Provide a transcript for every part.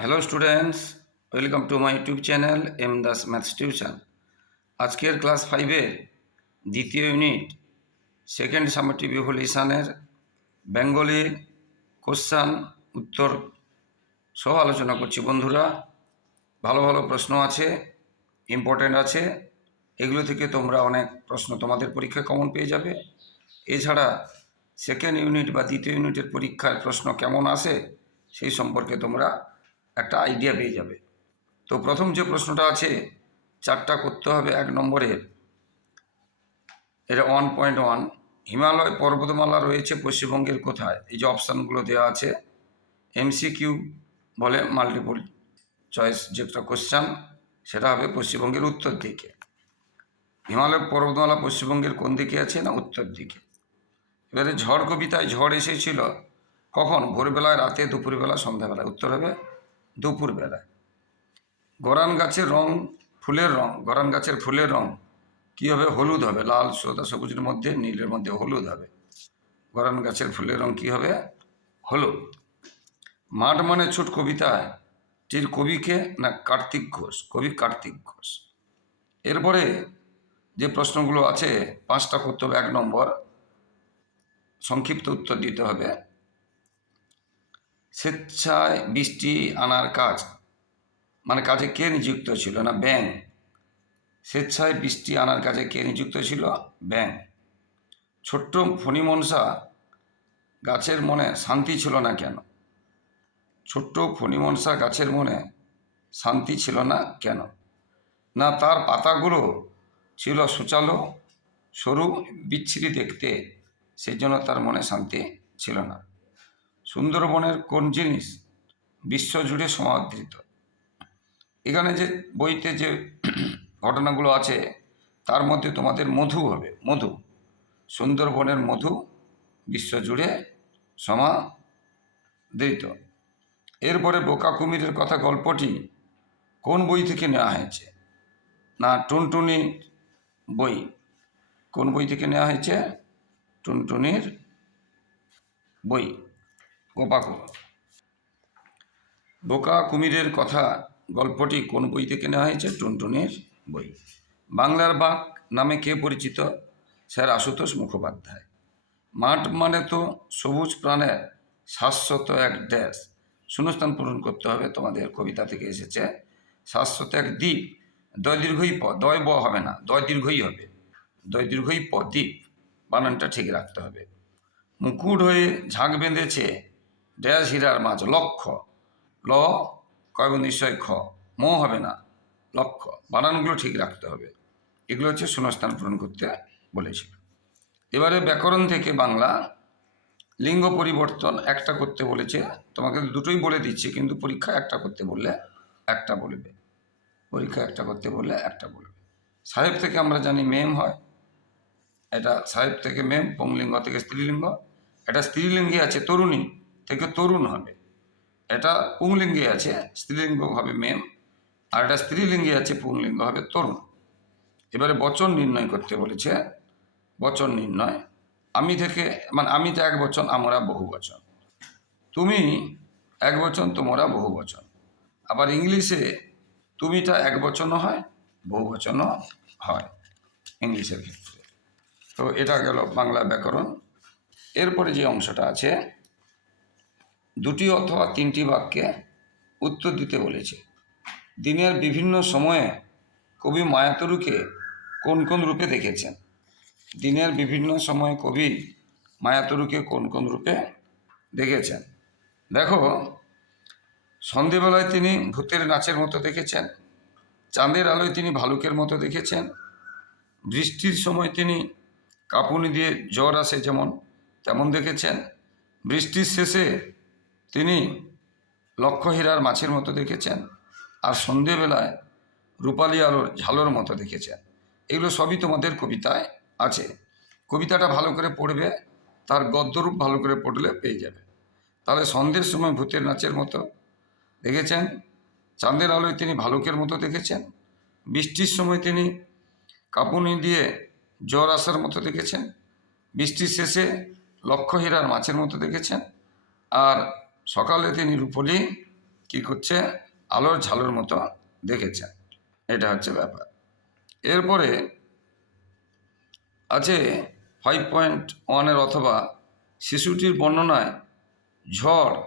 Hello students welcome to my YouTube channel M Das maths tuition আজকের class ফাইভের দ্বিতীয় unit second summative ইভলিউশনের Bengali question উত্তর সহ আলোচনা করছি। বন্ধুরা, ভালো ভালো প্রশ্ন আছে ইম্পর্ট্যান্ট আছে। এগুলো থেকে তোমরা অনেক প্রশ্ন তোমাদের পরীক্ষায় কমন পেয়ে যাবে। এছাড়া সেকেন্ড ইউনিট বা দ্বিতীয় ইউনিটের পরীক্ষার প্রশ্ন কেমন আসে, সেই সম্পর্কে তোমরা একটা আইডিয়া পেয়ে যাবে। তো প্রথম যে প্রশ্নটা আছে, চারটা করতে হবে এক নম্বরের এটা ওয়ান পয়েন্ট ওয়ান হিমালয় পর্বতমালা রয়েছে পশ্চিমবঙ্গের কোথায়? এই যে অপশানগুলো দেওয়া আছে এমসিকিউ বলে মাল্টিপল চয়েস যেটা কোশ্চান সেটা হবে পশ্চিমবঙ্গের উত্তর দিকে। হিমালয় পর্বতমালা পশ্চিমবঙ্গের কোন দিকে আছে না উত্তর দিকে? এবারে ঝড় কবিতায় ঝড় এসেছিল, কখন? ভোরবেলায়, রাতে, দুপুরবেলা, সন্ধ্যাবেলায়। উত্তর হবে দুপুরবেলায় গরান গাছের রং ফুলের রং, গরান গাছের ফুলের রং কী হবে হলুদ হবে? লাল, সোদা, সবুজের মধ্যে, নীলের মধ্যে হলুদ হবে। গরান গাছের ফুলের রং কী হবে? হলুদ। মাঠ মানে ছোট কবিতায় টির কবিকে না কার্তিক ঘোষ? কবি কার্তিক ঘোষ। এরপরে যে প্রশ্নগুলো আছে, পাঁচটা করতে হবে এক নম্বর, সংক্ষিপ্ত উত্তর দিতে হবে। স্বেচ্ছায় বৃষ্টি আনার কাজ। মানে কাজে কে নিযুক্ত ছিল না? ব্যাং স্বেচ্ছায় বৃষ্টি আনার কাজে কে নিযুক্ত ছিল? ব্যাং ছোট্ট ফণিমনসা গাছের মনে শান্তি ছিল না কেন? ছোট্ট ফণিমনসা গাছের মনে শান্তি ছিল না কেন? না তার পাতাগুলো ছিল সুচালো, সরু, বিচ্ছিরি দেখতে। সেই জন্য তার মনে শান্তি ছিল না। সুন্দরবনের কোন জিনিস বিশ্বজুড়ে সমাদৃত। এখানে যে বইতে যে ঘটনাগুলো আছে, তার মধ্যে তোমাদের মধু হবে, মধু। সুন্দরবনের মধু বিশ্বজুড়ে সমাদৃত। এরপরে বোকা কুমিরের কথা গল্পটি কোন বই থেকে নেওয়া হয়েছে? না টুনটুনি বই। কোন বই থেকে নেওয়া হয়েছে? টুনটুনির বই। গোপাকু। বোকা কুমিরের কথা গল্পটি কোন বই থেকে নেওয়া হয়েছে? টুনটুনের বই। বাংলার বাঘ নামে কে পরিচিত? স্যার আশুতোষ মুখোপাধ্যায়। মাঠ মানে তো সবুজ প্রাণের শাশ্বত এক দেশ। শূন্যস্থান পূরণ করতে হবে, তোমাদের কবিতা থেকে এসেছে। শাশ্বত এক দ্বীপ, দয় দীর্ঘই প, দয় ব হবে না, দয় দীর্ঘই হবে। দয় দীর্ঘই প, দ্বীপ। বানানটা ঠিক রাখতে হবে। মুকুট হয়ে ঝাঁক বেঁধেছে ড্যাশ হীরার মাছ লক্ষ্য ল কয়ব নিশ্চয় খ। ম হবে না। লক্ষ্য বানানগুলো ঠিক রাখতে হবে। এগুলো হচ্ছে শূন্যস্থান পূরণ করতে বলেছিল। এবারে ব্যাকরণ থেকে বাংলা, লিঙ্গ পরিবর্তন একটা করতে বলেছে। তোমাকে দুটোই বলে দিচ্ছি, কিন্তু পরীক্ষা একটা করতে বললে একটা বলবে। পরীক্ষা একটা করতে বললে একটা বলবে। সাহেব থেকে আমরা জানি মেম হয়। এটা সাহেব থেকে মেম, পুংলিঙ্গ থেকে স্ত্রীলিঙ্গ। এটা স্ত্রীলিঙ্গে আছে, তরুণী। থেকে তরুণ হবে। এটা পুংলিঙ্গে আছে স্ত্রীলিঙ্গ হবে মেম আর এটা স্ত্রীলিঙ্গে আছে পুংলিঙ্গ হবে তরুণ। এবারে বচন নির্ণয় করতে বলেছে, বচন নির্ণয়। আমি থেকে মানে আমি তো এক বচন, আমরা বহু বচন। তুমি এক বচন, তোমরা বহু বচন। আবার ইংলিশে, তুমিটা এক বচনও হয়, বহু বচনও হয় ইংলিশের ক্ষেত্রে। তো এটা গেল বাংলা ব্যাকরণ। এরপরে যে অংশটা আছে দুটি অথবা তিনটি বাক্যে উত্তর দিতে বলেছে। দিনের বিভিন্ন সময়ে কবি মায়াতরুকে কোন কোন রূপে দেখেছেন? দিনের বিভিন্ন সময়ে কবি মায়াতরুকে কোন কোন রূপে দেখেছেন? দেখো, সন্ধেবেলায় তিনি ভূতের নাচের মতো দেখেছেন, চাঁদের আলোয় তিনি ভালুকের মতো দেখেছেন, বৃষ্টির সময় তিনি কাঁপুনি দিয়ে জ্বর আসে যেমন, তেমন দেখেছেন, বৃষ্টির শেষে তিনি লক্ষ্যহীরার মাছের মতো দেখেছেন আর সন্ধেবেলায় রূপালী আলোর ঝালোর মতো দেখেছেন। এগুলো সবই তোমাদের কবিতায় আছে। কবিতাটা ভালো করে পড়বে, তার গদ্যরূপ ভালো করে পড়লে পেয়ে যাবে। তাহলে সন্ধ্যের সময় ভূতের নাচের মতো দেখেছেন, চাঁদের আলোয় তিনি ভালুকের মতো দেখেছেন, বৃষ্টির সময় তিনি কাঁপুনি দিয়ে জ্বর আসার মতো দেখেছেন, বৃষ্টির শেষে লক্ষ্যহীরার মাছের মতো দেখেছেন, আর সকালে তিনি রূপলি কি করছে? আলোর ঝালোর মতো দেখেছেন। এটা হচ্ছে ব্যাপার। এরপরে আছে ফাইভ পয়েন্ট ওয়ানের অথবা শিশুটির বর্ণনায় ঝড়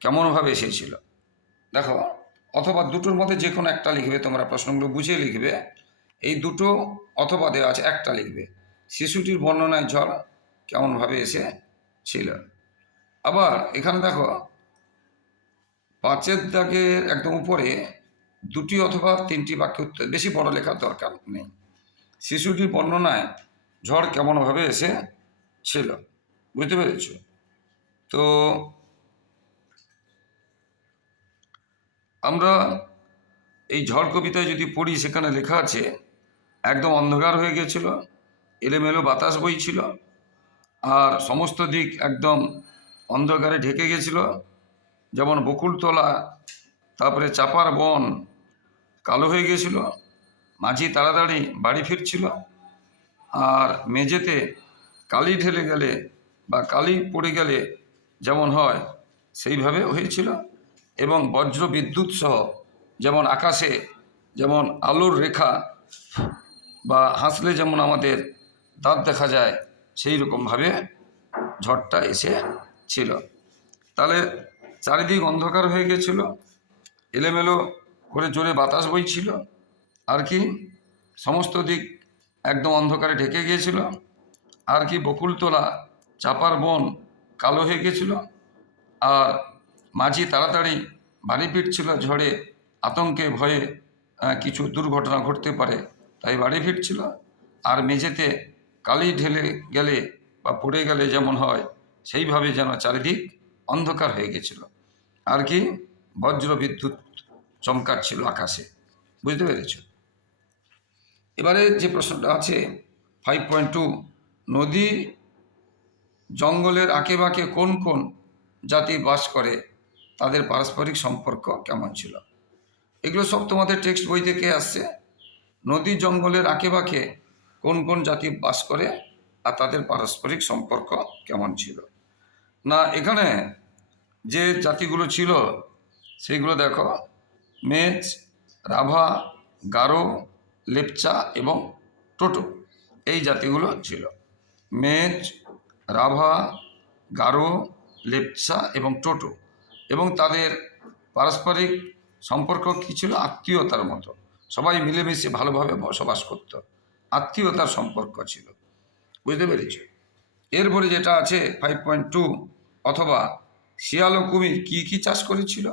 কেমনভাবে এসেছিল? দেখো, অথবা দুটোর মধ্যে যে কোনো একটা লিখবে, তোমরা প্রশ্নগুলো বুঝে লিখবে। এই দুটো অথবা দেওয়া আছে, একটা লিখবে। শিশুটির বর্ণনায় ঝড় কেমনভাবে এসে ছিল আবার এখানে দেখো, পাঁচের দাগের একদম উপরে দুটি অথবা তিনটি বাক্য উত্তর, বেশি বড় লেখার দরকার নেই। শিশুটির বর্ণনায় ঝড় কেমনভাবে এসে ছিল, বুঝতে পেরেছ? তো আমরা এই ঝড় কবিতায় যদি পড়ি, সেখানে লেখা আছে, একদম অন্ধকার হয়ে গেছিল, এলোমেলো বাতাস বইছিল, আর সমস্ত দিক একদম অন্ধকারে ঢেকে গেছিল। যেমন বকুলতলা, তারপরে চাপার বন কালো হয়ে গেছিল। মাঝি তাড়াতাড়ি বাড়ি ফিরছিল। আর মেঝেতে কালি ঢেলে গেলে বা কালি পড়ে গেলে যেমন হয়, সেইভাবে হয়েছিল। এবং বজ্র বিদ্যুৎ সহ যেমন আকাশে যেমন আলোর রেখা বা হাসলে যেমন আমাদের দাঁত দেখা যায় সেই রকমভাবে ঝড়টা এসে ছিল। তাহলে চারিদিক অন্ধকার হয়ে গেছিল, এলোমেলো করে জোরে বাতাস বইছিল, আর কি সমস্ত দিক একদম অন্ধকারে ঢেকে গিয়েছিল, আর কি বকুলতলা চাপার বন কালো হয়ে গেছিল আর মাঝি তাড়াতাড়ি বাড়ি ফিরছিল ঝড়ে, আতঙ্কে ভয়ে কিছু দুর্ঘটনা ঘটতে পারে তাই বাড়ি ফিরছিল, আর মেঝেতে কালি ঢেলে গেলে বা পড়ে গেলে যেমন হয় সেইভাবে যেন চারিদিক অন্ধকার হয়ে গেছিল। আর কি? বজ্র বিদ্যুৎ চমকাচ্ছিল আকাশে। বুঝতে পেরেছ? এবারে যে প্রশ্নটা আছে ফাইভ পয়েন্ট টু নদী জঙ্গলের আঁকেবাঁকে কোন কোন জাতি বাস করে, তাদের পারস্পরিক সম্পর্ক কেমন ছিল? এগুলো সব তোমাদের টেক্সট বই থেকে আসছে। নদী জঙ্গলের আঁকেবাঁকে কোন কোন জাতি বাস করে, আর তাদের পারস্পরিক সম্পর্ক কেমন ছিল? না, এখানে যে জাতিগুলো ছিল, সেইগুলো দেখো। মেচ রাভা, গারো, লেপচা এবং টোটো, এই জাতিগুলো ছিল। মেচ রাভা, গারো, লেপচা এবং টোটো এবং তাদের পারস্পরিক সম্পর্ক কী ছিল? আত্মীয়তার মতো। সবাই মিলেমিশে ভালোভাবে বসবাস করত। আত্মীয়তার সম্পর্ক ছিল। বুঝতে পেরেছ? এরপরে যেটা আছে ফাইভ পয়েন্ট টু অথবা শিয়াল ও কুমির কী কী চাষ করেছিল?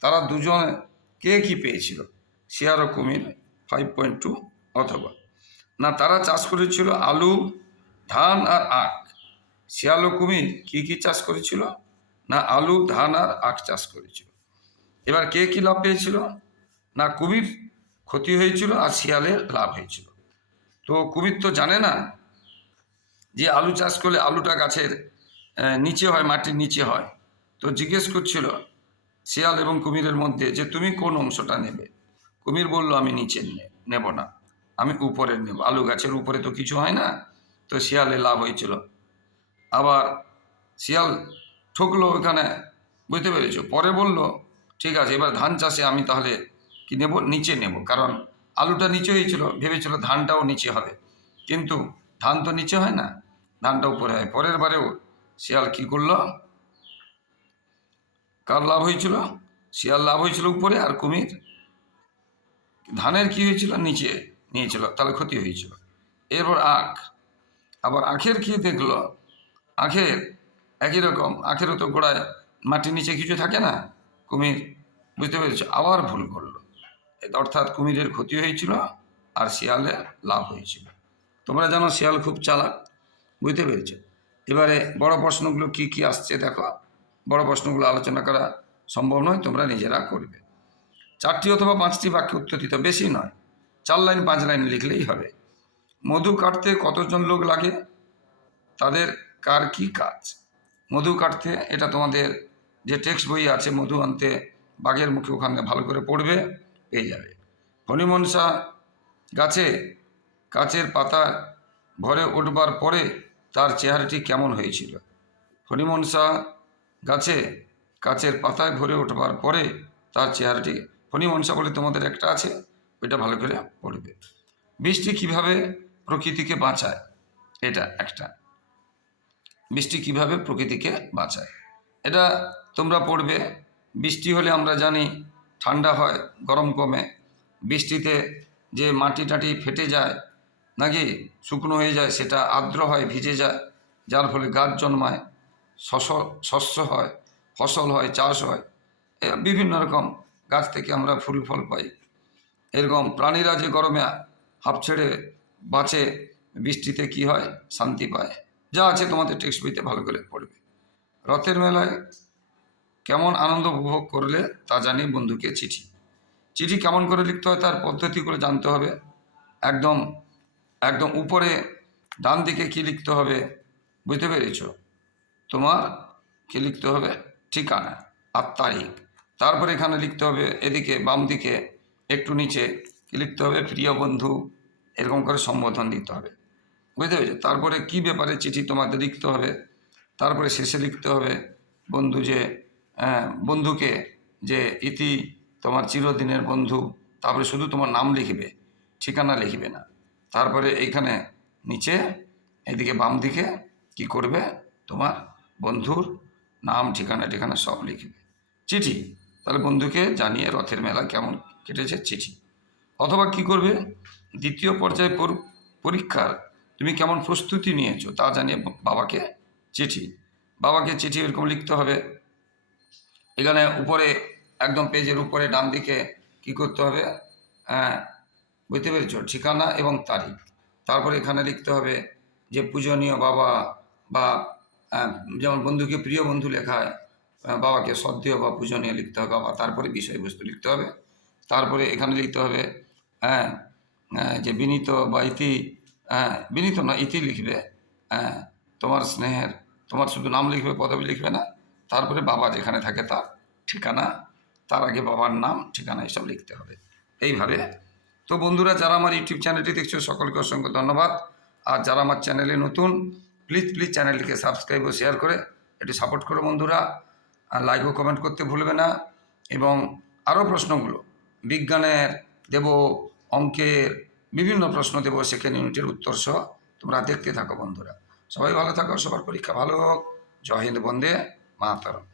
তারা দুজনে কে কী পেয়েছিল? শিয়াল ও কুমির ফাইভ পয়েন্ট টু অথবা। না, তারা চাষ করেছিল আলু, ধান আর আখ। শিয়াল ও কুমির কী কী চাষ করেছিল? না, আলু, ধান আর আখ চাষ করেছিল। এবার কে কী লাভ পেয়েছিল? না, কুমির ক্ষতি হয়েছিল আর শিয়ালের লাভ হয়েছিল। তো কুমির তো জানে না যে আলু চাষ করলে আলুটা গাছের নিচে হয়, মাটির নিচে হয়। তো জিজ্ঞেস করছিল শিয়াল এবং কুমিরের মধ্যে যে, তুমি কোন অংশটা নেবে? কুমির বলল, আমি নিচের নেব না। আমি উপরের নেব। আলু গাছের উপরে তো কিছু হয় না? তো শিয়ালে লাভ হয়েছিল। আবার শিয়াল ঠকলো ওখানে, বুঝতে পেরেছ? পরে বলল, ঠিক আছে, এবার ধান চাষে আমি তাহলে কি নেব? নিচে নেব। কারণ আলুটা নিচে হয়েছিল, ভেবেছিল ধানটাও নিচে হবে। কিন্তু ধান তো নিচে হয় না, ধানটা উপরে হয়। পরের বারেও শিয়াল কি করল? কার লাভ হয়েছিল? শিয়াল লাভ হয়েছিল উপরে আর কুমির? ধানের কি হয়েছিল? নিচে নিয়েছিল, তাহলে ক্ষতি হয়েছিল। এরপর আখ। আবার আখের কি দেখল? আখের একই রকম, আখেরও তো গোড়ায় মাটির নিচে কিছু থাকে না? কুমির, বুঝতে পেরেছ? আবার ভুল করল। অর্থাৎ কুমিরের ক্ষতি হয়েছিল আর শিয়ালের লাভ হয়েছিল। তোমরা জানো শিয়াল খুব চালাক, বুঝতে পেরেছ? এবারে বড় প্রশ্নগুলো কি কি আসছে দেখো, বড় প্রশ্নগুলো আলোচনা করা সম্ভব নয়, তোমরা নিজেরা করবে। চারটি অথবা পাঁচটি বাক্য উত্তর দিতে বেশি নয়, চার লাইন, পাঁচ লাইন লিখলেই হবে। মধু কাটতে কতজন লোক লাগে? তাদের কার কি কাজ? মধু কাটতে, এটা তোমাদের যে টেক্সট বই আছে, মধু আনতে বাঘের মুখে ওখানে ভালো করে পড়বে, পেয়ে যাবে। হনিমনসা গাছে গাছের পাতা ভরে উঠবার পরে তার চেহারাটি কেমন হয়েছিল? হনিমনসা গাছে গাছের পাতায় ভরে উঠবার পরে তার চেহারাটি ফণি মনসা বলে তোমাদের একটা আছে? ওইটা ভালো করে পড়বে। বৃষ্টি কীভাবে প্রকৃতিকে বাঁচায়? এটা একটা। বৃষ্টি কীভাবে প্রকৃতিকে বাঁচায়? এটা তোমরা পড়বে। বৃষ্টি হলে আমরা জানি ঠান্ডা হয়, গরম কমে। বৃষ্টিতে যে মাটি টাটি ফেটে যায় নাকি শুকনো হয়ে যায়, সেটা আর্দ্র হয়, ভিজে যায়, যার ফলে গাছ জন্মায়, শস, শস্য হয়, ফসল হয়, চাষ হয় বিভিন্ন রকম গাছ থেকে আমরা ফুল, ফল পাই। এরকম প্রাণীরা যে গরমে হাঁপ ছেড়ে বাঁচে, বৃষ্টিতে কি হয়? শান্তি পায়। যা আছে তোমাদের টেক্সট বইতে ভালো করে পড়বে। রথের মেলায় কেমন আনন্দ উপভোগ করলে তা জানি বন্ধুকে চিঠি। চিঠি কেমন করে লিখতে হয় তার পদ্ধতি করে জানতে হবে। একদম একদম উপরে ডান দিকে কি লিখতে হবে? বুঝতে পেরেছ? তোমার কি লিখতে হবে? ঠিকানা আর তারিখ। তারপরে এখানে লিখতে হবে এদিকে, বাম দিকে, একটু নিচে কি লিখতে হবে? প্রিয় বন্ধু, এরকম করে সম্বোধন দিতে হবে। বুঝতে পেরেছ? তারপরে কি ব্যাপারে চিঠি তোমাদের লিখতে হবে? তারপরে শেষে লিখতে হবে বন্ধু যে বন্ধুকে যে ইতি তোমার চিরদিনের বন্ধু, তারপরে শুধু তোমার নাম লিখবে, ঠিকানা লিখবে না। তারপরে এইখানে নিচে এদিকে বাম দিকে কি করবে? তোমার বন্ধুর নাম, ঠিকানা ঠিকানা সব লিখবে। চিঠি। তাহলে বন্ধুকে জানিয়ে রথের মেলা কেমন কেটেছে চিঠি। অথবা কি করবে? দ্বিতীয় পর্যায়ে পর- পরীক্ষার তুমি কেমন প্রস্তুতি নিয়েছো তা জানিয়ে বাবাকে চিঠি। বাবাকে চিঠি এরকম লিখতে হবে। এখানে উপরে, একদম পেজের উপরে ডান দিকে কি করতে হবে? হ্যাঁ বুঝতে পেরেছ? ঠিকানা এবং তারিখ। তারপরে এখানে লিখতে হবে যে পূজনীয় বাবা বা যেমন বন্ধুকে প্রিয় বন্ধু লেখায় বাবাকে শ্রদ্ধেয় বা পূজনীয় লিখতে হবে বাবা তারপরে বিষয়বস্তু লিখতে হবে। তারপরে এখানে লিখতে হবে হ্যাঁ যে বিনীত বা ইতি হ্যাঁ বিনীত না, ইতি লিখবে হ্যাঁ তোমার স্নেহের, তোমার শুধু নাম লিখবে, পদবি লিখবে না, তারপরে বাবা যেখানে থাকে তার ঠিকানা, তার আগে বাবার নাম, ঠিকানা এসব লিখতে হবে। এইভাবে তো বন্ধুরা, যারা আমার ইউটিউব চ্যানেলটি দেখছ, সকলকে অসংখ্য ধন্যবাদ। আর যারা আমার চ্যানেলে নতুন প্লিজ প্লিজ চ্যানেলটিকে সাবস্ক্রাইব ও শেয়ার করে একটু সাপোর্ট করো বন্ধুরা। আর লাইক ও কমেন্ট করতে ভুলবে না। এবং আরও প্রশ্নগুলো, বিজ্ঞানের, দেব, অঙ্কের, বিভিন্ন প্রশ্ন দেব সেকেন্ড ইউনিটের উত্তর সহ তোমরা দেখতে থাকো বন্ধুরা। সবাই ভালো থাকো, সবার পরীক্ষা ভালো হোক। জয় হিন্দ, বন্দে মাতারম।